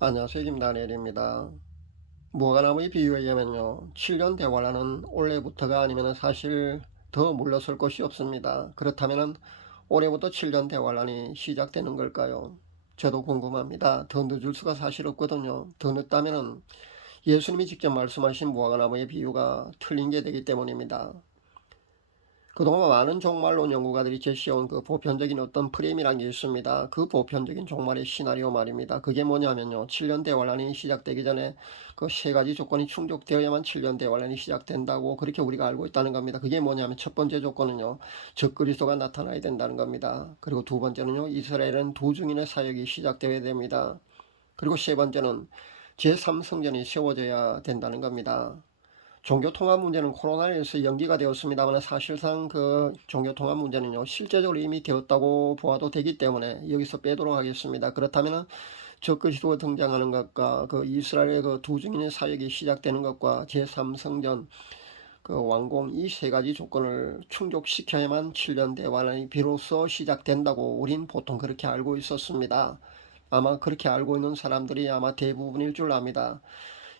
안녕하세요. 김다니엘입니다. 무화과나무의 비유에 의하면요. 7년 대화란은 올해부터가 아니면 사실 더 물러설 것이 없습니다. 그렇다면 올해부터 7년 대화란이 시작되는 걸까요? 저도 궁금합니다. 더 늦을 수가 사실 없거든요. 더 늦다면 예수님이 직접 말씀하신 무화과나무의 비유가 틀린 게 되기 때문입니다. 그동안 많은 종말론 연구가들이 제시해온 그 보편적인 어떤 프레임이란 게 있습니다. 그 보편적인 종말의 시나리오 말입니다. 그게 뭐냐면요. 7년 대환란이 시작되기 전에 그 세 가지 조건이 충족되어야만 7년 대환란이 시작된다고 그렇게 우리가 알고 있다는 겁니다. 그게 뭐냐면 첫 번째 조건은요. 적그리스도가 나타나야 된다는 겁니다. 그리고 두 번째는요. 이스라엘은 두 증인의 사역이 시작되어야 됩니다. 그리고 세 번째는 제3성전이 세워져야 된다는 겁니다. 종교통합 문제는 코로나로 인해서 연기가 되었습니다만 사실상 그 종교통합 문제는요 실제적으로 이미 되었다고 보아도 되기 때문에 여기서 빼도록 하겠습니다. 그렇다면 적그리스도가 등장하는 것과 그 이스라엘의 그 두 증인의 사역이 시작되는 것과 제3성전 그 완공 이 세 가지 조건을 충족시켜야만 7년 대환란이 비로소 시작된다고 우린 보통 그렇게 알고 있었습니다. 아마 그렇게 알고 있는 사람들이 아마 대부분일 줄 압니다.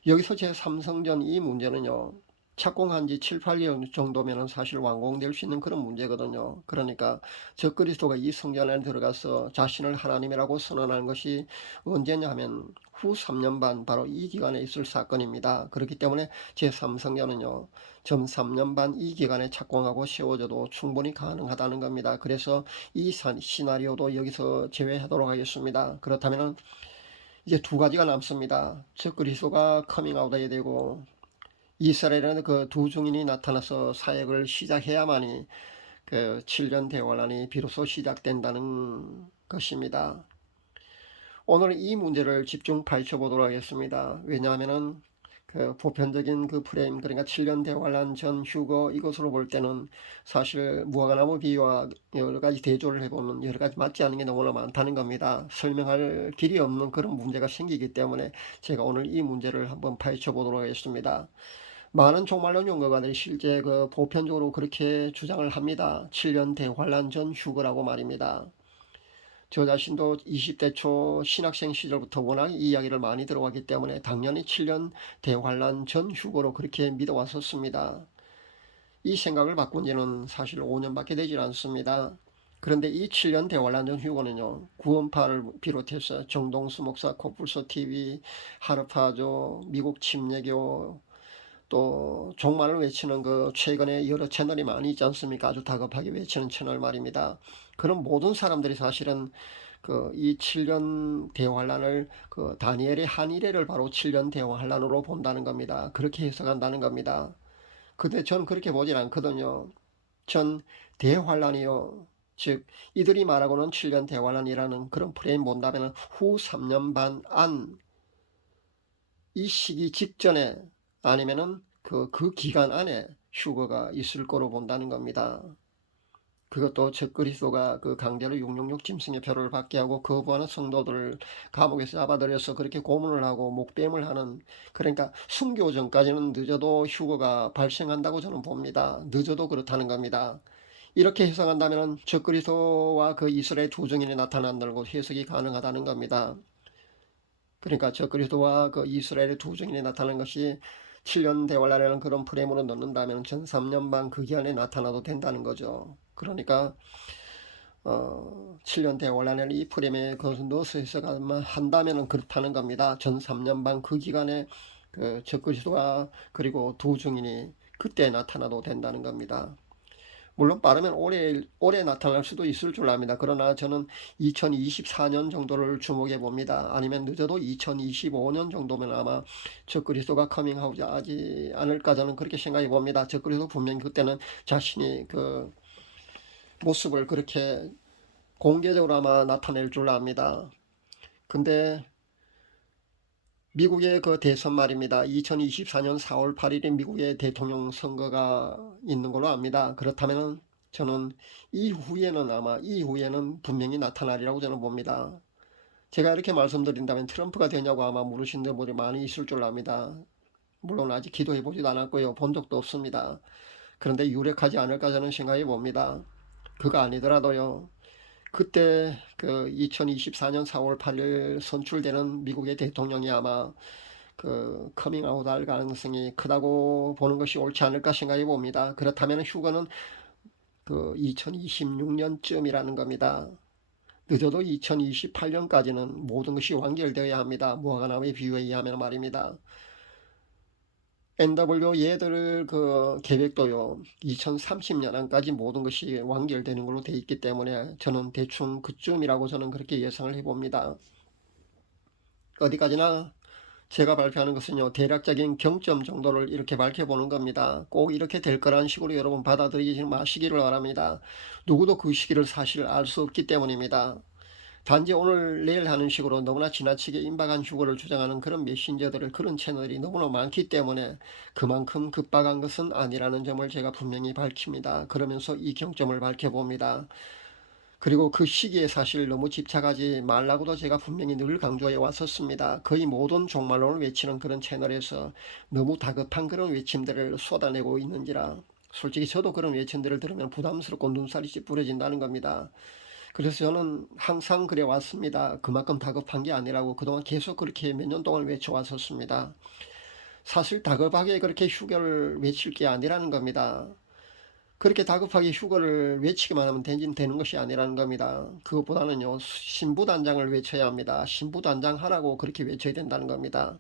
여기서 제3성전 이 문제는요. 착공한 지 7, 8년 정도면 사실 완공될 수 있는 그런 문제거든요. 그러니까 적그리스도가 이 성전 안에 들어가서 자신을 하나님이라고 선언하는 것이 언제냐 하면 후 3년 반 바로 이 기간에 있을 사건입니다. 그렇기 때문에 제3성전은요. 전 3년 반 이 기간에 착공하고 세워져도 충분히 가능하다는 겁니다. 그래서 이 시나리오도 여기서 제외하도록 하겠습니다. 그렇다면 이제 두 가지가 남습니다. 즉 그리스도가 커밍아웃해야 되고 이스라엘에는 그 두 증인이 나타나서 사역을 시작해야만이 그 7년 대환란이 비로소 시작된다는 것입니다. 오늘 이 문제를 집중 파헤쳐 보도록 하겠습니다. 왜냐하면은 그 보편적인 그 프레임 그러니까 7년 대환란 전 휴거 이것으로 볼 때는 사실 무화과나무 비유와 여러 가지 대조를 해보면 여러 가지 맞지 않는 게 너무나 많다는 겁니다. 설명할 길이 없는 그런 문제가 생기기 때문에 제가 오늘 이 문제를 한번 파헤쳐 보도록 하겠습니다. 많은 종말론 연구가들이 실제 그 보편적으로 그렇게 주장을 합니다. 7년 대환란 전 휴거라고 말입니다. 저 자신도 20대 초 신학생 시절부터 워낙 이 이야기를 많이 들어왔기 때문에 당연히 7년 대환란 전 휴거로 그렇게 믿어왔었습니다. 이 생각을 바꾼 지는 사실 5년밖에 되질 않습니다. 그런데 이 7년 대환란 전 휴거는요, 구원파를 비롯해서 정동수 목사, 코뿔소 TV, 하르파조, 미국 침례교, 또 종말을 외치는 그 최근에 여러 채널이 많이 있지 않습니까? 아주 다급하게 외치는 채널 말입니다. 그런 모든 사람들이 사실은 그 이 7년 대환란을 그 다니엘의 한일해를 바로 7년 대환란으로 본다는 겁니다. 그렇게 해석한다는 겁니다. 근데 전 그렇게 보진 않거든요. 전 대환란이요. 즉 이들이 말하고는 7년 대환란이라는 그런 프레임 본다면 후 3년 반 안 이 시기 직전에 아니면은 그 기간 안에 휴거가 있을 거로 본다는 겁니다. 그것도 적그리스도가 그 강제로 666 짐승의 표를 받게 하고 거부하는 성도들을 감옥에서 잡아들여서 그렇게 고문을 하고 목뱀을 하는 그러니까 순교 전까지는 늦어도 휴거가 발생한다고 저는 봅니다. 늦어도 그렇다는 겁니다. 이렇게 해석한다면 적그리스도와 그 이스라엘 두 증인이 나타난다고 해석이 가능하다는 겁니다. 그러니까 적그리스도와 그 이스라엘의 두 증인이 나타나는 것이 7년 대환란이라는 그런 프레임으로 넣는다면 전 3년 반 그 기간에 나타나도 된다는 거죠. 그러니까 7년 대환란을 이 프레임에 그것을 넣어서 해석한다면 그렇다는 겁니다. 전 3년 반 그 기간에 그 적그리스도가 그리고 두 증인이 그때 나타나도 된다는 겁니다. 물론 빠르면 올해 나타날 수도 있을 줄 압니다. 그러나 저는 2024년 정도를 주목해 봅니다. 아니면 늦어도 2025년 정도면 아마 적그리스도가 커밍아웃하지 않을까 저는 그렇게 생각해 봅니다. 적그리스도 분명히 그때는 자신이 그 모습을 그렇게 공개적으로 아마 나타낼 줄 압니다. 근데 미국의 그 대선 말입니다. 2024년 4월 8일에 미국의 대통령 선거가 있는 걸로 압니다. 그렇다면 저는 이후에는 분명히 나타나리라고 저는 봅니다. 제가 이렇게 말씀드린다면 트럼프가 되냐고 아마 물으신 분들이 많이 있을 줄 압니다. 물론 아직 기도해 보지도 않았고요. 본 적도 없습니다. 그런데 유력하지 않을까 저는 생각해 봅니다. 그거 아니더라도요. 그때 그 2024년 4월 8일 선출되는 미국의 대통령이 아마 그 커밍아웃 할 가능성이 크다고 보는 것이 옳지 않을까 생각해 봅니다. 그렇다면 휴거는 그 2026년쯤이라는 겁니다. 늦어도 2028년까지는 모든 것이 완결되어야 합니다. 무화과나무의 비유에 의하면 말입니다. NW 얘들 그 계획도요, 2030년 안까지 모든 것이 완결되는 걸로 돼 있기 때문에 저는 대충 그쯤이라고 저는 그렇게 예상을 해봅니다. 어디까지나 제가 발표하는 것은요, 대략적인 경점 정도를 이렇게 밝혀보는 겁니다. 꼭 이렇게 될 거라는 식으로 여러분 받아들이지 마시기를 바랍니다. 누구도 그 시기를 사실 알 수 없기 때문입니다. 단지 오늘 내일 하는 식으로 너무나 지나치게 임박한 휴거를 주장하는 그런 메신저들을, 그런 채널이 너무나 많기 때문에 그만큼 급박한 것은 아니라는 점을 제가 분명히 밝힙니다. 그러면서 이 경점을 밝혀봅니다. 그리고 그 시기에 사실 너무 집착하지 말라고도 제가 분명히 늘 강조해 왔었습니다. 거의 모든 종말론을 외치는 그런 채널에서 너무 다급한 그런 외침들을 쏟아내고 있는지라 솔직히 저도 그런 외침들을 들으면 부담스럽고 눈살이 찌푸려진다는 겁니다. 그래서 저는 항상 그래 왔습니다. 그만큼 다급한 게 아니라고 그동안 계속 그렇게 몇 년 동안 외쳐왔었습니다. 사실 다급하게 그렇게 휴교를 외칠 게 아니라는 겁니다. 그렇게 다급하게 휴거를 외치기만 하면 되는 것이 아니라는 겁니다. 그것보다는요, 신부단장을 외쳐야 합니다. 신부단장 하라고 그렇게 외쳐야 된다는 겁니다.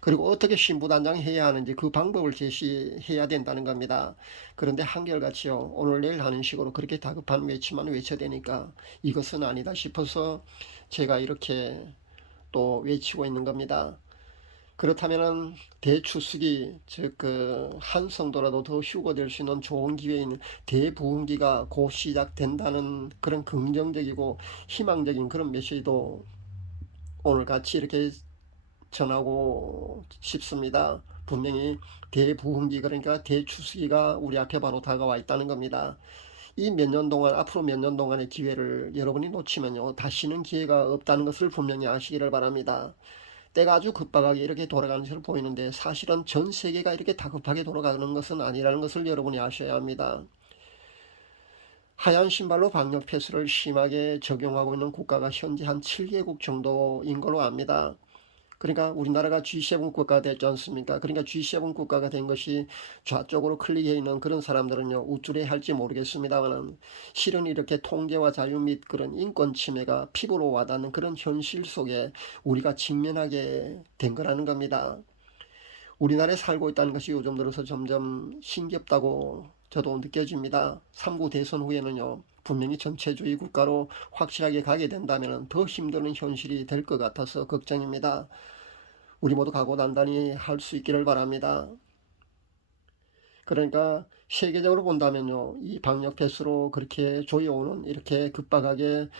그리고 어떻게 신부단장 해야 하는지 그 방법을 제시해야 된다는 겁니다. 그런데 한결같이요, 오늘 내일 하는 식으로 그렇게 다급한 외침만 외쳐야 되니까 이것은 아니다 싶어서 제가 이렇게 또 외치고 있는 겁니다. 그렇다면은 대추수기, 즉 그 한성도라도 더 휴거될 수 있는 좋은 기회인 대부흥기가 곧 시작된다는 그런 긍정적이고 희망적인 그런 메시지도 오늘 같이 이렇게 전하고 싶습니다. 분명히 대부흥기, 그러니까 대추수기가 우리 앞에 바로 다가와 있다는 겁니다. 이 몇 년 동안, 앞으로 몇 년 동안의 기회를 여러분이 놓치면요, 다시는 기회가 없다는 것을 분명히 아시기를 바랍니다. 때가 아주 급박하게 이렇게 돌아가는 것으로 보이는데 사실은 전 세계가 이렇게 다급하게 돌아가는 것은 아니라는 것을 여러분이 아셔야 합니다. 하얀 신발로 방역 패스를 심하게 적용하고 있는 국가가 현재 한 7개국 정도인 걸로 압니다. 그러니까 우리나라가 G7 국가가 됐지 않습니까? 그러니까 G7 국가가 된 것이 좌쪽으로 클릭해 있는 그런 사람들은요, 우쭐해 할지 모르겠습니다만 실은 이렇게 통제와 자유 및 그런 인권 침해가 피부로 와닿는 그런 현실 속에 우리가 직면하게 된 거라는 겁니다. 우리나라에 살고 있다는 것이 요즘 들어서 점점 힘겹다고 저도 느껴집니다. 3구 대선 후에는요, 분명히 전체주의 국가로 확실하게 가게 된다면 더 힘드는 현실이 될 것 같아서 걱정입니다. 우리 모두 각오 단단히 할 수 있기를 바랍니다. 그러니까 세계적으로 본다면요, 이 방역 패스로 그렇게 조여오는 이렇게 급박하게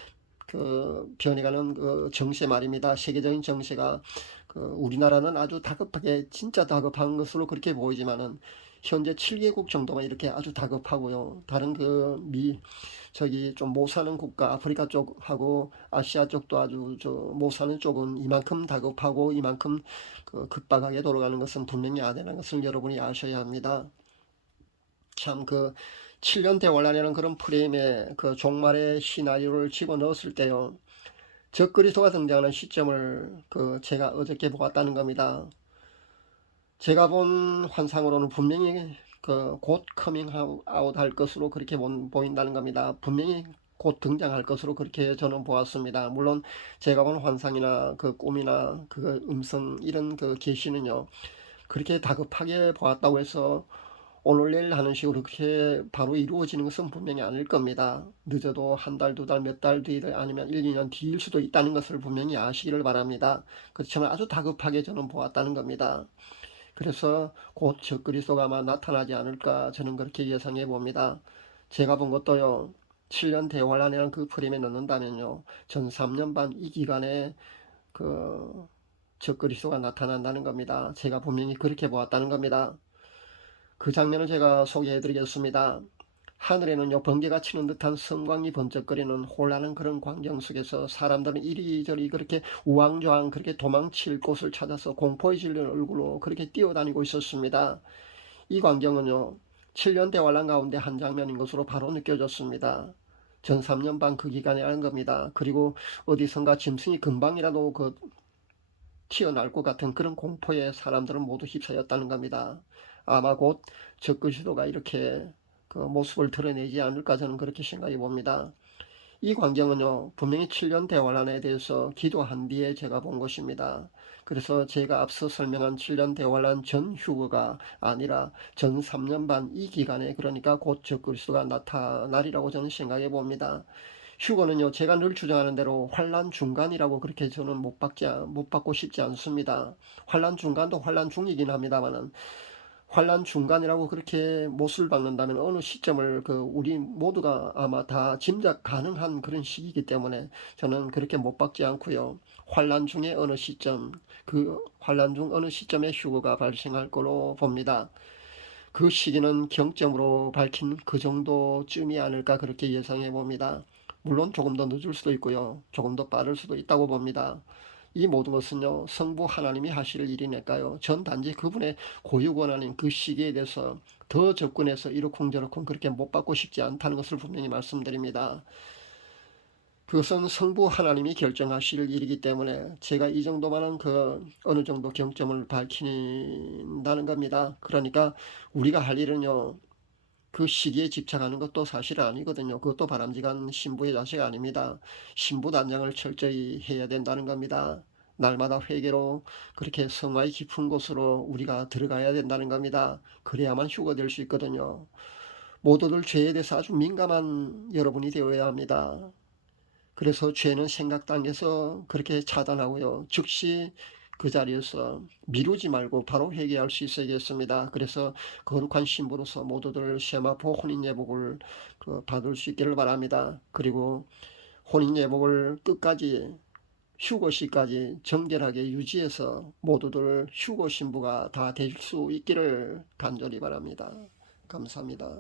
그 변해가는 그 정세 말입니다. 세계적인 정세가 그 우리나라는 아주 다급하게 진짜 다급한 것으로 그렇게 보이지만은 현재 7개국 정도만 이렇게 아주 다급하고요. 다른 그 저기 좀 못 사는 국가 아프리카 쪽하고 아시아 쪽도 아주 저 못 사는 쪽은 이만큼 다급하고 이만큼 그 급박하게 돌아가는 것은 분명히 아니라는 것을 여러분이 아셔야 합니다. 참 그 7년 대환란이라는 그런 프레임에 그 종말의 시나리오를 집어넣었을 때요, 적그리스도가 등장하는 시점을 그 제가 어저께 보았다는 겁니다. 제가 본 환상으로는 분명히 그 곧 커밍 아웃 할 것으로 그렇게 보인다는 겁니다. 분명히 곧 등장할 것으로 그렇게 저는 보았습니다. 물론 제가 본 환상이나 그 꿈이나 그 음성 이런 그 계시는요, 그렇게 다급하게 보았다고 해서 오늘 내일 하는 식으로 그렇게 바로 이루어지는 것은 분명히 아닐 겁니다. 늦어도 한 달, 두 달, 몇 달 뒤 아니면 1, 2년 뒤일 수도 있다는 것을 분명히 아시기를 바랍니다. 그렇지만 아주 다급하게 저는 보았다는 겁니다. 그래서 곧 적그리스도가 아마 나타나지 않을까 저는 그렇게 예상해 봅니다. 제가 본 것도요, 7년 대환란이라는 그 프레임에 넣는다면요, 전 3년 반 이 기간에 그 적그리스도가 나타난다는 겁니다. 제가 분명히 그렇게 보았다는 겁니다. 그 장면을 제가 소개해 드리겠습니다. 하늘에는요, 번개가 치는 듯한 성광이 번쩍거리는 혼란한 그런 광경 속에서 사람들은 이리저리 그렇게 우왕좌왕 그렇게 도망칠 곳을 찾아서 공포에 질린 얼굴로 그렇게 뛰어다니고 있었습니다. 이 광경은요, 7년 대환란 가운데 한 장면인 것으로 바로 느껴졌습니다. 전 3년 반 그 기간이라는 겁니다. 그리고 어디선가 짐승이 금방이라도 튀어나올 것 같은 그런 공포에 사람들은 모두 휩싸였다는 겁니다. 아마 곧 적그리스도가 이렇게 그 모습을 드러내지 않을까 저는 그렇게 생각해 봅니다. 이 광경은요, 분명히 7년 대환란에 대해서 기도한 뒤에 제가 본 것입니다. 그래서 제가 앞서 설명한 7년 대환란 전 휴거가 아니라 전 3년 반 이 기간에, 그러니까 곧 적그리스도가 나타나리라고 저는 생각해 봅니다. 휴거는요, 제가 늘 주장하는 대로 환란 중간이라고 그렇게 저는 못 받고 싶지 않습니다. 환란 중간도 환란 중이긴 합니다만은, 환란 중간이라고 그렇게 못을 박는다면 어느 시점을 우리 모두가 아마 다 짐작 가능한 그런 시기이기 때문에 저는 그렇게 못 박지 않고요. 환란 중의 어느 시점, 그 환란 중 어느 시점에 휴거가 발생할 거로 봅니다. 그 시기는 경점으로 밝힌 그 정도쯤이 아닐까 그렇게 예상해 봅니다. 물론 조금 더 늦을 수도 있고요. 조금 더 빠를 수도 있다고 봅니다. 이 모든 것은요, 성부 하나님이 하실 일이니까요. 전 단지 그분의 고유권한인 그 시기에 대해서 더 접근해서 이러쿵저러쿵 그렇게 못 받고 싶지 않다는 것을 분명히 말씀드립니다. 그것은 성부 하나님이 결정하실 일이기 때문에 제가 이 정도만은 어느 정도 경점을 밝힌다는 겁니다. 그러니까 우리가 할 일은요, 그 시기에 집착하는 것도 사실 아니거든요. 그것도 바람직한 신부의 자세가 아닙니다. 신부 단장을 철저히 해야 된다는 겁니다. 날마다 회개로 그렇게 성화의 깊은 곳으로 우리가 들어가야 된다는 겁니다. 그래야만 휴거될 수 있거든요. 모두들 죄에 대해서 아주 민감한 여러분이 되어야 합니다. 그래서 죄는 생각 단계에서 그렇게 차단하고요. 즉시 그 자리에서 미루지 말고 바로 회개할 수 있어야겠습니다. 그래서 거룩한 신부로서 모두들 세마포 혼인예복을 받을 수 있기를 바랍니다. 그리고 혼인예복을 끝까지 휴거시까지 정결하게 유지해서 모두들 휴거 신부가 다 될 수 있기를 간절히 바랍니다. 감사합니다.